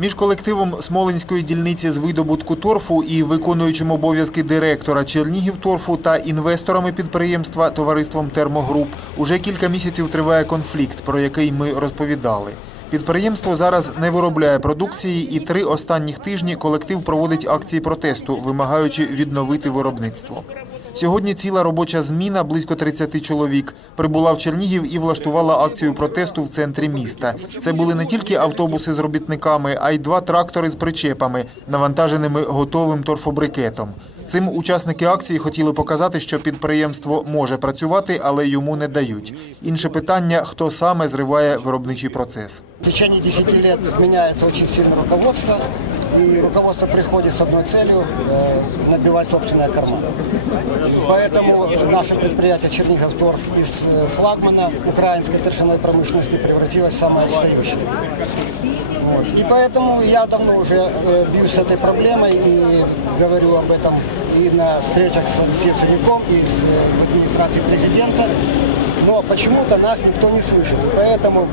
Між колективом Смолинської дільниці з видобутку торфу і виконуючим обов'язки директора Чернігівторфу та інвесторами підприємства товариством Термогруп уже кілька місяців триває конфлікт, про який ми розповідали. Підприємство зараз не виробляє продукції, і три останніх тижні колектив проводить акції протесту, вимагаючи відновити виробництво. Сьогодні ціла робоча зміна, близько 30 чоловік, прибула в Чернігів і влаштувала акцію протесту в центрі міста. Це були не тільки автобуси з робітниками, а й два трактори з причепами, навантаженими готовим торфобрикетом. Цим учасники акції хотіли показати, що підприємство може працювати, але йому не дають. Інше питання: хто саме зриває виробничий процес. В течение 10 лет меняется очень сильно руководство, и руководство приходит с одной целью э, – набивать собственные карманы. Поэтому наше предприятие Черниговторф из э, флагмана украинской торфяной промышленности превратилось в самое отстающее. Вот. И поэтому я давно уже э, бьюсь с этой проблемой и говорю об этом и на встречах с Сецеликом, и с, э, в администрации президента. Но почему-то нас никто не слышит. И поэтому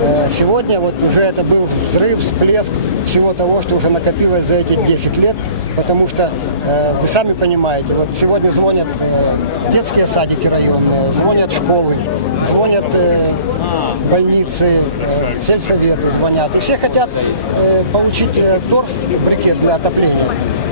э, сегодня вот уже это был взрыв, всплеск всего того, что уже накопилось за эти 10 лет. Потому что э, вы сами понимаете, вот сегодня звонят э, детские садики районные, звонят школы, звонят э, больницы, э, сельсоветы звонят. И все хотят э, получить э, торф, брикет для отопления,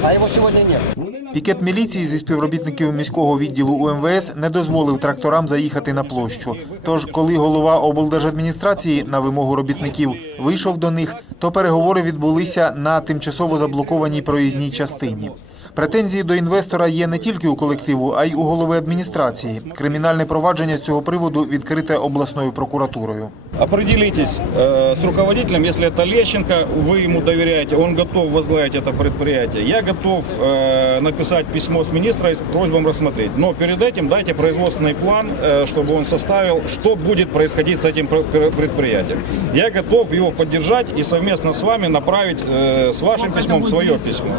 а його сьогодні немає. Пікет міліції зі співробітників міського відділу УМВС не дозволив тракторам заїхати на площу. Тож, коли голова облдержадміністрації на вимогу робітників вийшов до них, то переговори відбулися на тимчасово заблокованій проїзній частині. Претензії до інвестора є не тільки у колективу, а й у голови адміністрації. Кримінальне провадження з цього приводу відкрите обласною прокуратурою. Определитесь э, с руководителем, если это Лещенко, вы ему доверяете, он готов возглавить это предприятие. Я готов э, написать письмо с министра с просьбой рассмотреть. Но перед этим дайте производственный план, э, чтобы он составил, что будет происходить с этим пр- пр- предприятием. Я готов его поддержать и совместно с вами направить э, с вашим письмом свое письмо.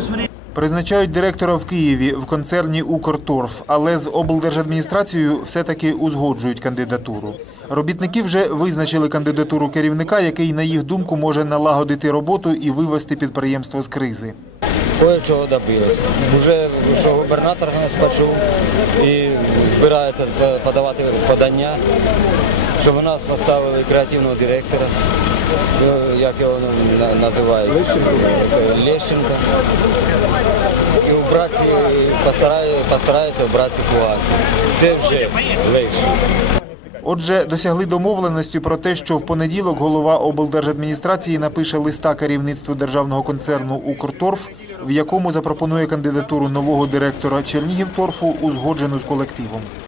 Призначають директора в Києві в концерні Укрторф, але з облдержадміністрацією все-таки узгоджують кандидатуру. Робітники вже визначили кандидатуру керівника, який, на їх думку, може налагодити роботу і вивести підприємство з кризи. Кое-чого добилися. Уже що губернатор нас почув і збирається подавати подання, щоб у нас поставили креативного директора, як його називають, Лещенко. Лещенко. І убрати, постарає, постарається обрати ситуацію. Це вже легше. Отже, досягли домовленості про те, що в понеділок голова облдержадміністрації напише листа керівництву державного концерну Укрторф, в якому запропонує кандидатуру нового директора Чернігівторфу, узгоджену з колективом.